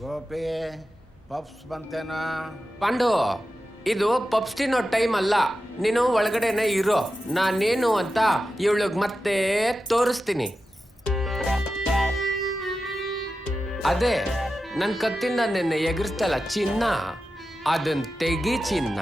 Gopi puffs ಬಂತೇನಾ? Pandu, ಇದು puffs ತಿನ್ನೋ time ಅಲ್ಲ. ನೀನು ಒಳಗಡೆನೆ ಇರೋ, ನಾನೇನು ಅಂತ ಇವಳಿಗೆ ಮತ್ತೆ ತೋರಿಸ್ತೀನಿ. ಅದೇ ನನ್ನ ಕತ್ತಿಂದ ನಿನ್ನೆ ಎಗರಿಸ್ತಲ್ಲ ಚಿನ್ನ, ಅದನ್ನ ತೆಗಿ ಚಿನ್ನ.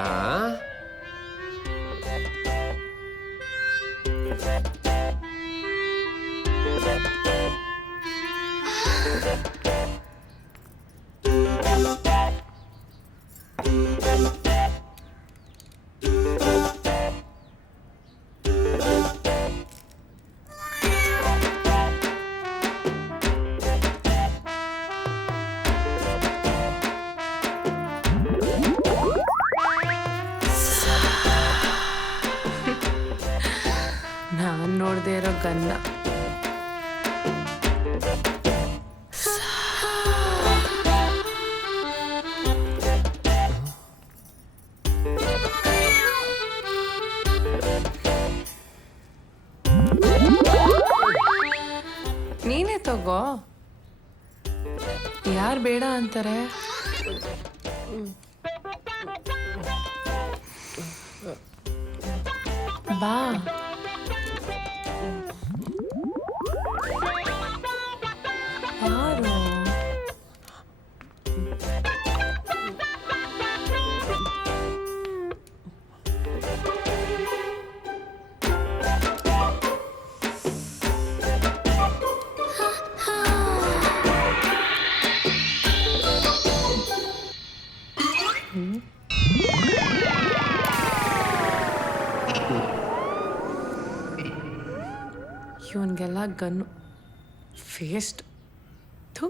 ನಾನು ನೋಡದೆ ಇರೋ ಗನ್ನ. ನೀನೇ ತಗೋ, ಯಾರು ಬೇಡ ಅಂತಾರೆ? ಬಾ. ಯಾರು? ಇವನ್ಗೆಲ್ಲ ಗನ್ನು ಫೇಸ್ಟ್. ಥು.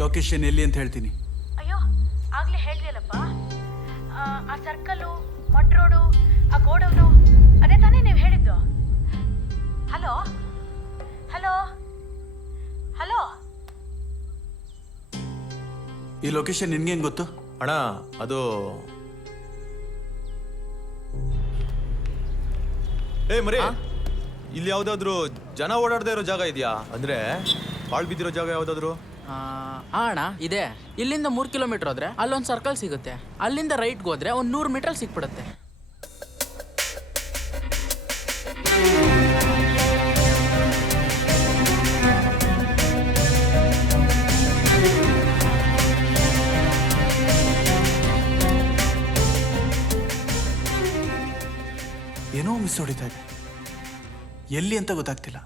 ಲೊಕೇಶನ್ ಎಲ್ಲಿ ಅಂತ ಹೇಳ್ತೀನಿ. ಅಯ್ಯೋ, ಆಗ್ಲೇ ಹೇಳಿದ್ರಲ್ಲಪ್ಪ, ಆ ಸರ್ಕಲ್ಲು, ಮಡ್ ರೋಡು, ಆ ಗೋಡೌನು, ಅದೇ ತಾನೇ ನೀವು ಹೇಳಿದ್ದು. ಹಲೋ ಹಲೋ ಹಲೋ, ಈ ಲೊಕೇಶನ್ ನಿನ್ಗೆ ಹೆಂಗ್ ಗೊತ್ತು? ಅಣ್ಣ ಅದು ಮರಿ, ಇಲ್ಲಿ ಯಾವ್ದಾದ್ರು ಜನ ಓಡಾಡದೇ ಇರೋ ಜಾಗ ಇದೆಯಾ? ಅಂದ್ರೆ ಬಾಳ್ ಬಿದ್ದಿರೋ ಜಾಗ ಯಾವ್ದಾದ್ರು? ಅಣ್ಣ ಇದೆ. ಇಲ್ಲಿಂದ 3 ಕಿಲೋಮೀಟರ್ ಹೋದ್ರೆ ಅಲ್ಲೊಂದು ಸರ್ಕಲ್ ಸಿಗುತ್ತೆ. ಅಲ್ಲಿಂದ ರೈಟ್ಗೆ ಹೋದ್ರೆ ಒಂದು 100 ಮೀಟರ್ ಸಿಕ್ಬಿಡುತ್ತೆ. ಏನೋ ಮಿಸ್ ಹೊಡಿತಾ ಇದೆ, ಎಲ್ಲಿ ಅಂತ ಗೊತ್ತಾಗ್ತಿಲ್ಲ.